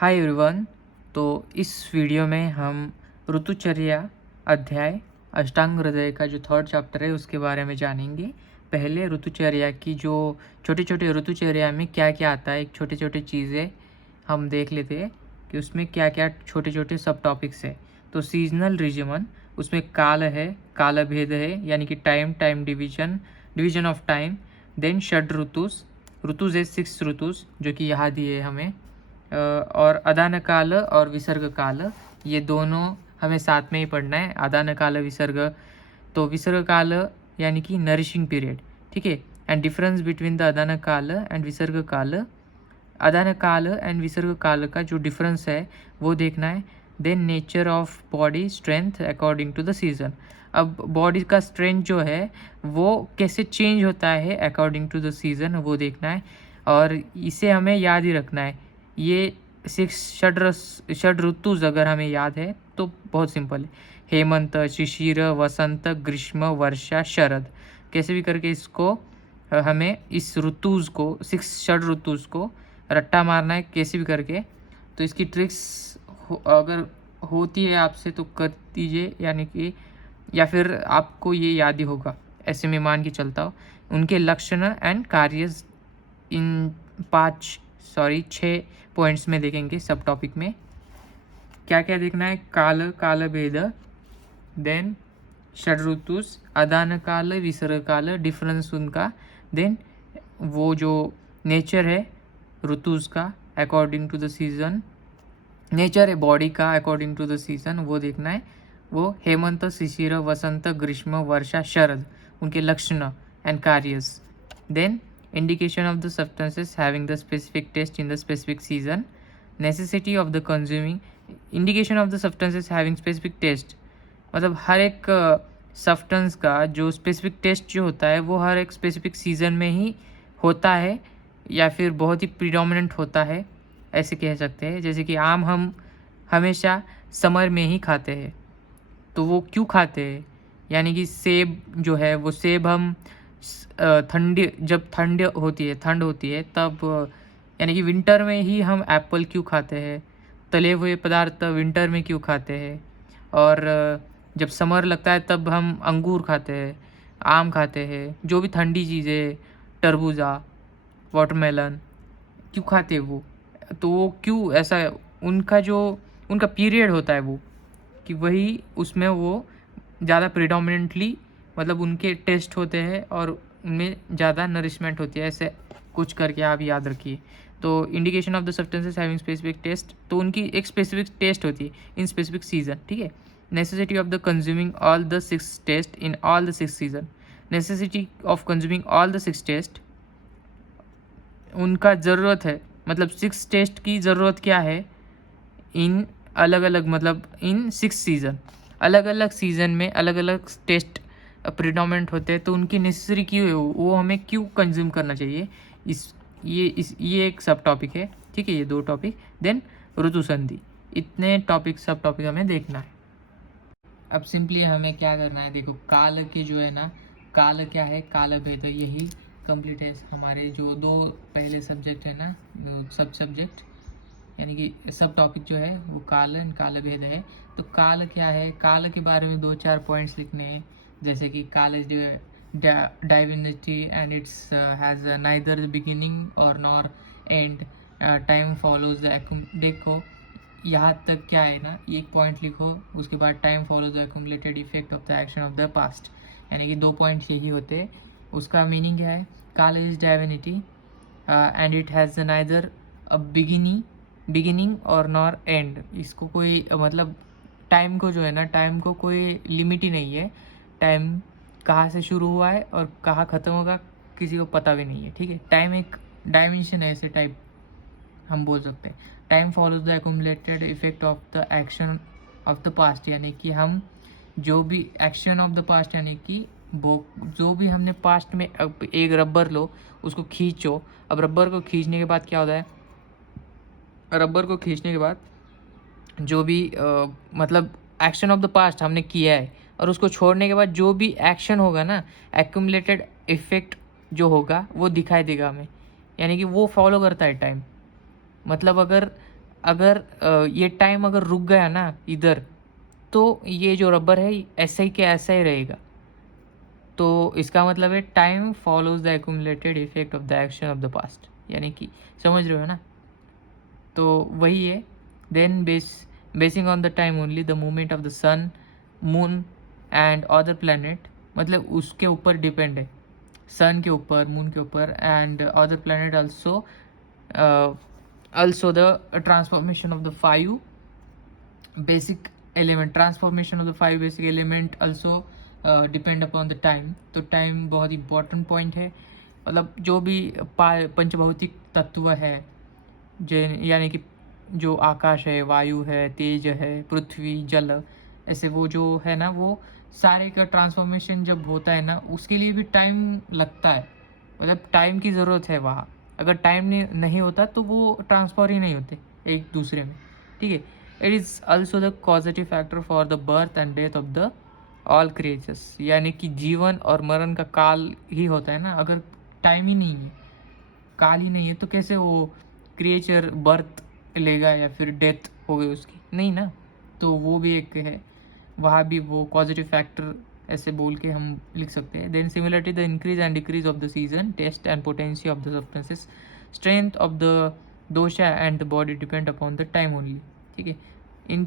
Hi everyone. तो इस video में हम ऋतुचर्या अध्याय अष्टांग हृदय का जो थर्ड चैप्टर है उसके बारे में जानेंगे। पहले ऋतुचर्या की जो छोटे छोटे ऋतुचर्या में क्या क्या आता है, एक छोटे छोटे चीज़ें हम देख लेते हैं कि उसमें क्या क्या छोटे छोटे सब टॉपिक्स है। तो सीजनल रिजिमन, उसमें काल है, काल भेद है, यानी कि time division of time. Then षड ऋतुस, ऋतुज है 6 ऋतुस जो कि यहाँ दिए हमें। और अदान काल और विसर्ग काल, ये दोनों हमें साथ में ही पढ़ना है। अदान काल विसर्ग, तो विसर्ग काल यानी कि नरिशिंग पीरियड, ठीक है। एंड डिफरेंस बिटवीन द अदान काल एंड विसर्ग काल, अदान काल एंड विसर्ग काल का जो डिफरेंस है वो देखना है। Then nature of body strength according to the season, अब बॉडी का स्ट्रेंथ जो है वो कैसे चेंज होता है अकॉर्डिंग टू द सीजन, वो देखना है। और इसे हमें याद ही रखना है। ये षड ऋतुज अगर हमें याद है तो बहुत सिंपल है। हेमंत, शिशिर, वसंत, ग्रीष्म, वर्षा, शरद, कैसे भी करके इसको हमें इस ऋतुज को 6 षड ऋतुज को रट्टा मारना है कैसे भी करके। तो इसकी ट्रिक्स अगर होती है आपसे तो कर दीजिए, यानी कि या फिर आपको ये याद ही होगा, ऐसे में मान के चलता हो। उनके लक्षण एंड कार्य इन 6 पॉइंट्स में देखेंगे सब टॉपिक में। क्या क्या देखना है? काल भेद, देन षड ऋतुस, अदान काल, विसर्ग काल, डिफरेंस उनका, देन वो जो नेचर है ऋतुज का according to the season, nature है बॉडी का अकॉर्डिंग टू द सीजन, वो देखना है। वो हेमंत, शिशिर, वसंत, ग्रीष्म, वर्षा, शरद, उनके लक्षण एंड कार्यस। Then indication of the substances having the specific taste in the specific season, necessity of the consuming, indication of the substances having specific taste, मतलब हर एक सब्सटेंस का जो स्पेसिफिक टेस्ट जो होता है वो हर एक स्पेसिफिक सीज़न में ही होता है या फिर बहुत ही प्रीडोमिनेंट होता है, ऐसे कह सकते हैं। जैसे कि आम हम हमेशा समर में ही खाते हैं, तो वो क्यों खाते हैं? यानी कि सेब जो है वो सेब हम ठंडी, जब ठंड होती है तब, यानी कि विंटर में ही हम एप्पल क्यों खाते हैं, तले हुए पदार्थ विंटर में क्यों खाते हैं। और जब समर लगता है तब हम अंगूर खाते हैं, आम खाते हैं, जो भी ठंडी चीज़ें, तरबूजा, वाटरमेलन, क्यों खाते हैं वो? तो वो क्यों ऐसा, उनका पीरियड होता है वो, कि वही उसमें वो ज़्यादा प्रिडोमिनेंटली, मतलब उनके टेस्ट होते हैं और उनमें ज़्यादा नरिशमेंट होती है, ऐसे कुछ करके आप याद रखिए। तो indication of the substances having specific taste, तो उनकी एक स्पेसिफिक टेस्ट होती है इन स्पेसिफिक सीजन, ठीक है। Necessity of the consuming all the 6 taste in all the 6 season, necessity of consuming all the 6 taste, उनका ज़रूरत है, मतलब 6 टेस्ट की ज़रूरत क्या है इन अलग अलग, मतलब इन 6 सीज़न, अलग अलग सीज़न में अलग अलग टेस्ट प्रिडोमिनेंट होते हैं, तो उनकी नेसेसरी क्यों है, वो हमें क्यों कंज्यूम करना चाहिए, ये एक सब टॉपिक है, ठीक है। ये 2 टॉपिक, देन ऋतु संधि, इतने टॉपिक सब टॉपिक हमें देखना है। अब सिंपली हमें क्या करना है, देखो काल की जो है ना, काल क्या है, काल भेद, यही कंप्लीट है हमारे जो 2 पहले सब्जेक्ट है ना, सब सब्जेक्ट, यानी कि सब टॉपिक जो है वो काल एंड काल भेद है। तो काल क्या है, काल के बारे में 2-4 पॉइंट्स लिखने हैं। जैसे कि काल is divinity and its has neither the beginning और nor end, time follows the, देखो यहाँ तक क्या है ना, एक पॉइंट लिखो, उसके बाद time follows the accumulated effect of the action of the past, यानी कि 2 पॉइंट्स यही होते हैं। उसका मीनिंग क्या है, काल is divinity and it has neither a beginning और नॉर एंड, इसको कोई मतलब टाइम को जो है ना, टाइम को कोई लिमिट ही नहीं है, टाइम कहाँ से शुरू हुआ है और कहाँ ख़त्म होगा किसी को पता भी नहीं है, ठीक है। टाइम एक डायमेंशन है, ऐसे टाइप हम बोल सकते हैं। Time follows the accumulated effect of the action of the past, यानी कि हम जो भी एक्शन ऑफ द पास्ट, यानी कि वो जो भी हमने पास्ट में, एक रबर लो, उसको खींचो, अब रबर को खींचने के बाद क्या होता है, रबर को खींचने के बाद जो भी मतलब एक्शन ऑफ द पास्ट हमने किया है, और उसको छोड़ने के बाद जो भी एक्शन होगा ना, एक्यूमुलेटेड इफेक्ट जो होगा वो दिखाई देगा हमें, यानी कि वो फॉलो करता है टाइम। मतलब अगर अगर ये टाइम अगर रुक गया ना इधर, तो ये जो रबर है ऐसा ही के ऐसा ही रहेगा। तो इसका मतलब है time follows the accumulated effect of the action of the past, यानी कि समझ रहे हो ना। तो वही है। Then basing on the time only the movement of the sun, moon and other planet, मतलब उसके ऊपर डिपेंड है, सन के ऊपर, मून के ऊपर, and other planet also the transformation of the five basic transformation of the five basic element also depend upon the time। तो time बहुत इंपॉर्टेंट पॉइंट है। मतलब जो भी पंचभौतिक तत्व है, यानी कि जो आकाश है, वायु है, तेज है, पृथ्वी, जल, ऐसे वो जो है ना, वो सारे का ट्रांसफॉर्मेशन जब होता है ना, उसके लिए भी टाइम लगता है। मतलब टाइम की ज़रूरत है वहाँ। अगर टाइम नहीं होता तो वो ट्रांसफर ही नहीं होते एक दूसरे में, ठीक है। It is also the positive factor for the birth and death of the all creatures, यानी कि जीवन और मरण का काल ही होता है ना। अगर टाइम ही नहीं है, काल ही नहीं है, तो कैसे वो क्रिएचर बर्थ लेगा या फिर डेथ हो गई उसकी, नहीं ना। तो वो भी एक है, वहाँ भी वो पॉजिटिव फैक्टर ऐसे बोल के हम लिख सकते हैं। Then similarly the increase and decrease of the season, taste and potency of the substances, strength of the dosha and the body depend upon the time only, ठीक है। In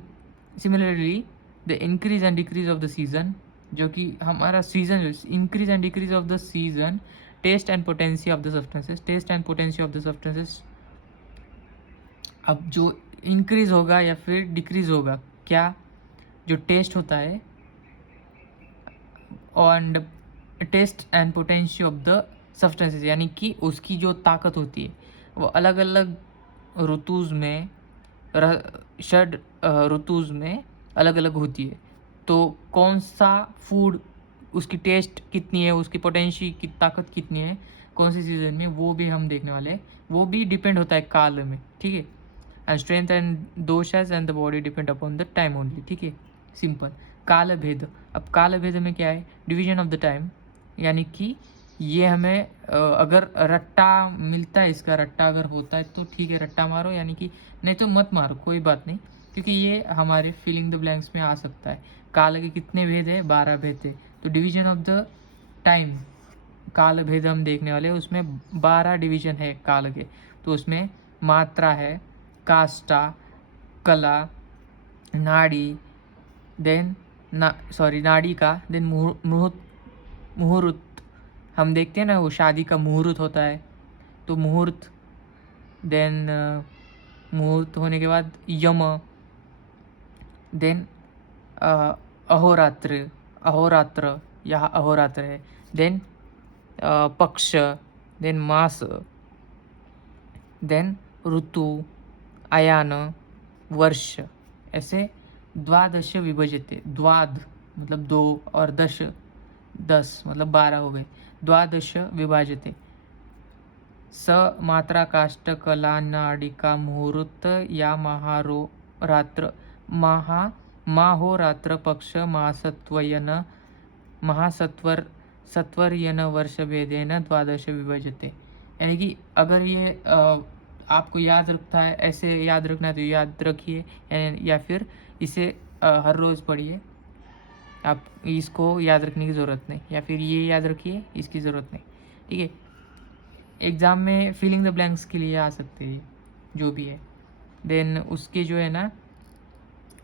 similarly the increase and decrease of the season, जो कि हमारा season, increase and decrease of the season, taste and potency of the substances, taste and potency of the substances. अब जो increase होगा या फिर डिक्रीज होगा, क्या जो टेस्ट होता है and taste and potential of the substances, यानी कि उसकी जो ताकत होती है वो अलग अलग ऋतुज में, षड ऋतुज में अलग अलग होती है। तो कौन सा फूड, उसकी टेस्ट कितनी है, उसकी पोटेंशियल की ताकत कितनी है, कौन सी सीजन में, वो भी हम देखने वाले हैं। वो भी डिपेंड होता है काल में, ठीक है। And strength and doshas and the body depend upon the time only, ठीक है, सिंपल। काल भेद, अब काल भेद में क्या है, डिवीजन ऑफ द टाइम, यानी कि ये हमें अगर रट्टा मिलता है, इसका रट्टा अगर होता है तो ठीक है, रट्टा मारो, यानी कि नहीं तो मत मारो, कोई बात नहीं, क्योंकि ये हमारे फिलिंग द ब्लैंक्स में आ सकता है। काल के कितने भेद है, 12 भेद है। तो डिवीजन ऑफ द टाइम, काल भेद हम देखने वाले, उसमें 12 डिवीजन है काल के। तो उसमें मात्रा है, काष्ठा, कला, नाड़ी, देन नाड़ी का, देन मुहूर्त, हम देखते हैं ना वो शादी का मुहूर्त होता है, तो मुहूर्त, देन मुहूर्त होने के बाद यम, देन अहोरात्र यहाँ अहोरात्र है, देन पक्ष, देन मास, देन ऋतु, आयान, वर्ष, ऐसे द्वादश विभजते, द्वाद मतलब 2 और दश 10 मतलब 12 हो गए, द्वादश विभाजते। स मात्रा काष्ठ कला नाडिका मुहूर्त या महारोरात्र, माहोरात्र पक्ष महासत्वयन सत्वर्यन वर्ष भेदेन द्वादश विभजते। यानी कि अगर ये आपको याद रखता है, ऐसे याद रखना है तो याद रखिए, या फिर इसे हर रोज़ पढ़िए। आप इसको याद रखने की ज़रूरत नहीं, या फिर ये याद रखिए, इसकी ज़रूरत नहीं, ठीक है। एग्ज़ाम में फिलिंग द ब्लैंक्स के लिए आ सकते हैं जो भी है। देन उसके जो है ना,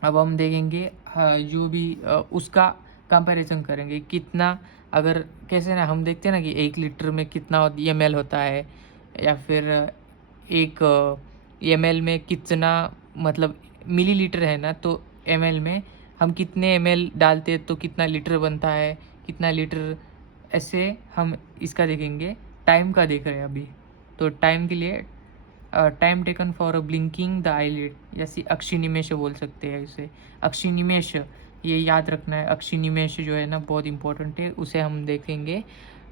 अब हम देखेंगे जो भी उसका कंपैरिजन करेंगे, कितना, अगर कैसे ना हम देखते हैं ना कि 1 लीटर में कितना ml होता है, या फिर 1 ml में कितना, मतलब मिलीलीटर है ना, तो ml में हम कितने ml डालते हैं तो कितना लीटर बनता है, कितना लीटर, ऐसे हम इसका देखेंगे। टाइम का देख रहे हैं अभी, तो टाइम के लिए time taken for a blinking the eyelid, जैसे अक्षि निमेश बोल सकते हैं इसे, अक्षि निमेश, ये याद रखना है। अक्षि निमेश जो है ना बहुत इंपॉर्टेंट है, उसे हम देखेंगे।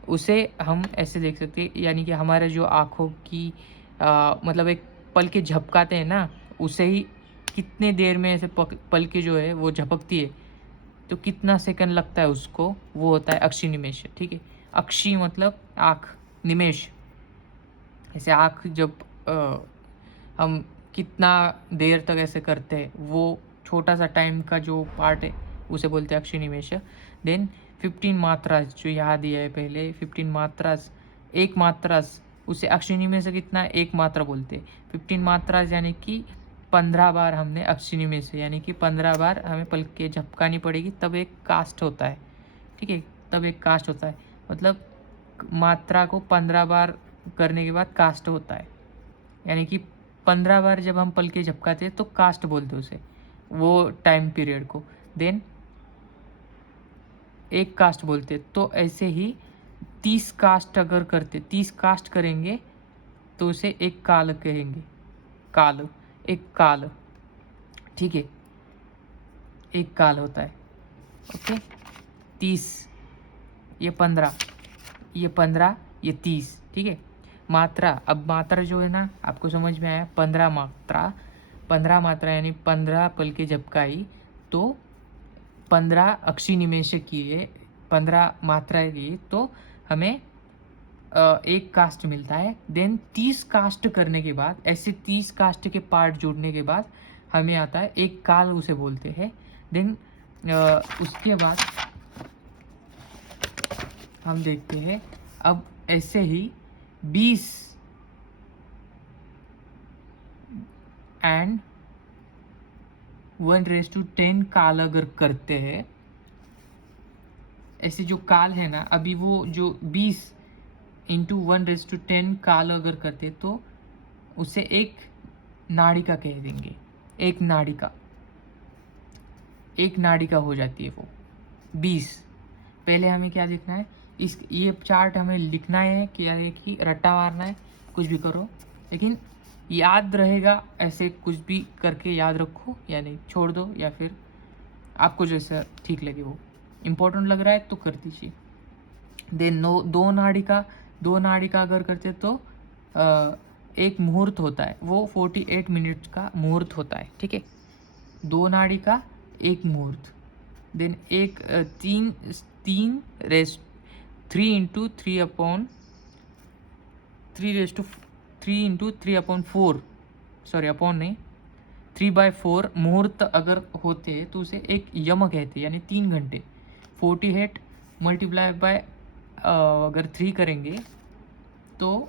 उसे हम ऐसे देख सकते हैं, यानी कि हमारे जो आँखों की मतलब एक पल के झपकाते हैं ना, उसे ही कितने देर में ऐसे पल के जो है वो झपकती है, तो कितना सेकंड लगता है उसको, वो होता है अक्षि निमेश, ठीक है। अक्षि मतलब आँख, निमेश ऐसे आँख जब हम कितना देर तक ऐसे करते हैं, वो छोटा सा टाइम का जो पार्ट है उसे बोलते हैं अक्षि निमेश। देन 15 मात्रास जो यहाँ दिया है पहले, 15 मात्रास, एक मात्रास उसे अक्षि निमेश कितना, एक मात्रा बोलते हैं। 15 मात्रास यानी कि 15 बार हमने अक्षि निमेश यानी कि 15 बार हमें पलक के झपकानी पड़ेगी, तब एक कास्ट होता है। ठीक है, तब एक कास्ट होता है, मतलब मात्रा को 15 बार करने के बाद कास्ट होता है। यानी कि 15 बार जब हम पलके झपकाते हैं तो कास्ट बोलते हैं उसे, वो टाइम पीरियड को। देन एक कास्ट बोलते हैं। तो ऐसे ही 30 कास्ट अगर करते, 30 कास्ट करेंगे तो उसे एक काल कहेंगे। काल, एक काल, ठीक है, एक काल होता है। ओके, 30, ये 15, ये 15, ये 30, ठीक है। मात्रा, अब मात्रा जो है ना आपको समझ में आया, 15 मात्रा, 15 मात्रा यानी 15 पलके झपकाई तो 15 अक्षि निमेश किए, 15 मात्राएं की तो हमें एक कास्ट मिलता है। देन 30 कास्ट करने के बाद, ऐसे 30 कास्ट के पार्ट जोड़ने के बाद हमें आता है एक काल, उसे बोलते हैं। देन उसके बाद हम देखते हैं, अब ऐसे ही 20 एंड 1/10 काल अगर करते हैं, ऐसे जो काल है ना, अभी वो जो 20 इंटू 1/10 काल अगर करते तो उसे एक नाड़िका कह देंगे। एक नाड़िका, एक नाड़िका हो जाती है वो 20। पहले हमें क्या देखना है, इस ये चार्ट हमें लिखना है, क्या है कि रट्टा मारना है, कुछ भी करो, लेकिन याद रहेगा। ऐसे कुछ भी करके याद रखो, या नहीं छोड़ दो, या फिर आपको जैसा ठीक लगे वो। इम्पोर्टेंट लग रहा है तो कर दीजिए। देन दो नाड़िका अगर करते तो एक मुहूर्त होता है, वो 48 मिनट का मुहूर्त होता है, ठीक है। 2 नाड़िका, एक मुहूर्त। देन एक 3 इंटू 3 इंटू 3/4, सॉरी अपॉन नहीं, 3/4 मुहूर्त अगर होते हैं तो उसे एक यम कहते हैं, यानी 3 घंटे। 48 मल्टीप्लाई बाय अगर 3 करेंगे तो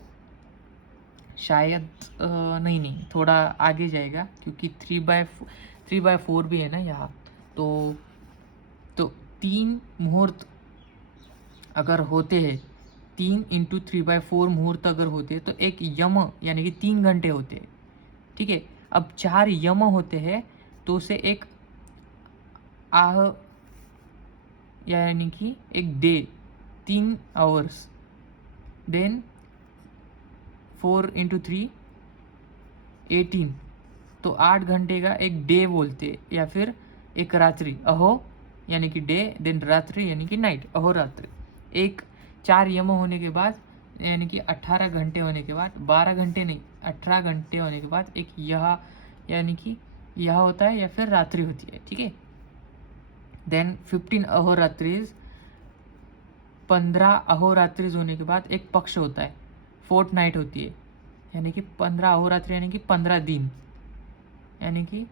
शायद नहीं, थोड़ा आगे जाएगा, क्योंकि 3/4 भी है ना यहाँ। तो 3 मुहूर्त अगर होते हैं, 3 इंटू 3/4 मुहूर्त अगर होते हैं तो एक यम यानी कि 3 घंटे होते हैं, ठीक है। अब 4 यम होते हैं तो उसे एक आह यानी कि एक डे, 3 आवर्स। देन 4 इंटू 3 18, तो 8 घंटे का एक डे बोलते, या फिर एक रात्रि, अहो यानी कि डे, देन रात्रि यानी कि नाइट, अहोरात्रि। एक 4 यम होने के बाद यानी कि 18 घंटे होने के बाद, 12 घंटे नहीं 18 घंटे होने के बाद एक यह यानी कि यह होता है, या फिर रात्रि होती है, ठीक है। देन 15 अहोरात्रिज, 15 अहोरात्रिज होने के बाद एक पक्ष होता है, फोर्थ नाइट होती है, यानी कि 15 अहोरात्रि यानी कि 15 दिन, यानी कि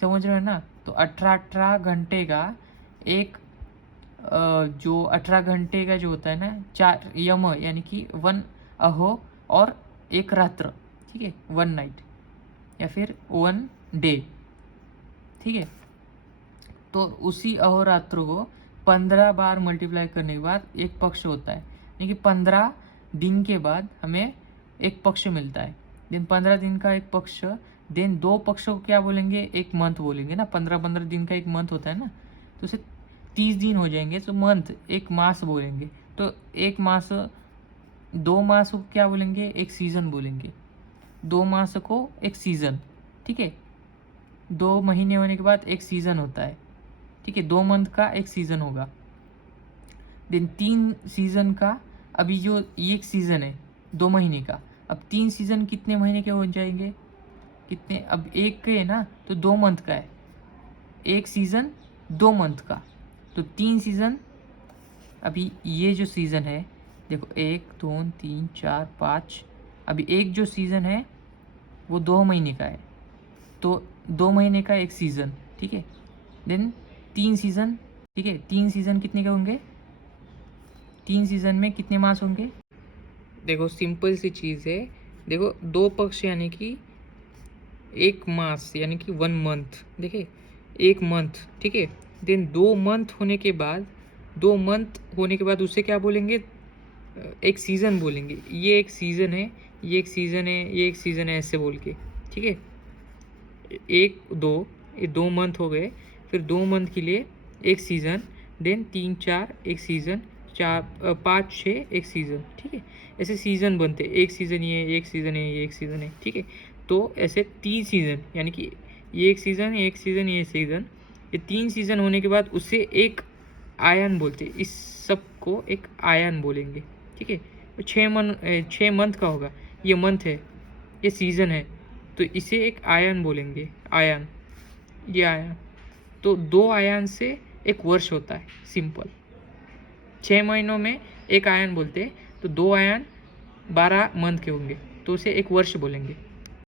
समझ रहे हो ना। तो 18 घंटे का एक जो 18 घंटे का जो होता है ना, 4 यम यानी कि 1 अहो और एक रात्र, ठीक है, 1 नाइट या फिर 1 डे, ठीक है। तो उसी अहोरात्र को 15 बार मल्टीप्लाई करने के बाद एक पक्ष होता है, यानी कि 15 दिन के बाद हमें एक पक्ष मिलता है। देन 15 दिन का एक पक्ष, देन 2 पक्षों को क्या बोलेंगे, एक मंथ बोलेंगे ना। 15 दिन का एक मंथ होता है ना, तो उसे 30 दिन हो जाएंगे, तो मंथ, एक मास बोलेंगे। तो एक मास, 2 मास को क्या बोलेंगे, एक सीज़न बोलेंगे। 2 मास को एक सीज़न, ठीक है। 2 महीने होने के बाद एक सीज़न होता है, ठीक है। 2 मंथ का एक सीज़न होगा। देन 3 सीज़न का, अभी जो एक सीज़न है 2 महीने का, अब 3 सीज़न कितने महीने के हो जाएंगे, कितने, अब एक के है ना तो 2 मंथ का है, एक सीज़न 2 मंथ का, तो 3 सीज़न। अभी ये जो सीज़न है देखो, 1 2 3 4 5, अभी एक जो सीज़न है वो 2 महीने का है, तो 2 महीने का एक सीज़न, ठीक है। देन 3 सीज़न, ठीक है। 3 सीज़न कितने के होंगे? 3 सीज़न में कितने मास होंगे? देखो सिंपल सी चीज़ है, देखो 2 पक्ष यानी कि 1 मास यानी कि 1 मंथ, देखिए 1 मंथ, ठीक है। देन 2 मंथ होने के बाद, 2 मंथ होने के बाद उसे क्या बोलेंगे? एक सीज़न बोलेंगे। ये एक सीज़न है, ये एक सीज़न है, ये एक सीज़न है, ऐसे बोल के, ठीक है। 1 2 ये 2 मंथ हो गए, फिर 2 मंथ के लिए एक सीज़न, देन 3 4 एक सीज़न, 5 6 एक सीज़न, ठीक है। ऐसे सीज़न बनते, एक सीज़न ये, एक सीज़न है, ये एक सीज़न है, ठीक है। तो ऐसे 3 सीज़न यानी कि ये एक सीज़न, ये एक सीज़न, ये सीज़न, ये 3 सीज़न होने के बाद उसे एक आयन बोलते हैं। इस सब को एक आयन बोलेंगे, ठीक है। तो 6 मंथ का होगा, ये मंथ है, ये सीज़न है, तो इसे एक आयन बोलेंगे, आयन, ये आयन। तो 2 आयन से एक वर्ष होता है, सिंपल। 6 महीनों में एक आयन बोलते हैं, तो 2 आयन 12 मंथ के होंगे, तो उसे एक वर्ष बोलेंगे।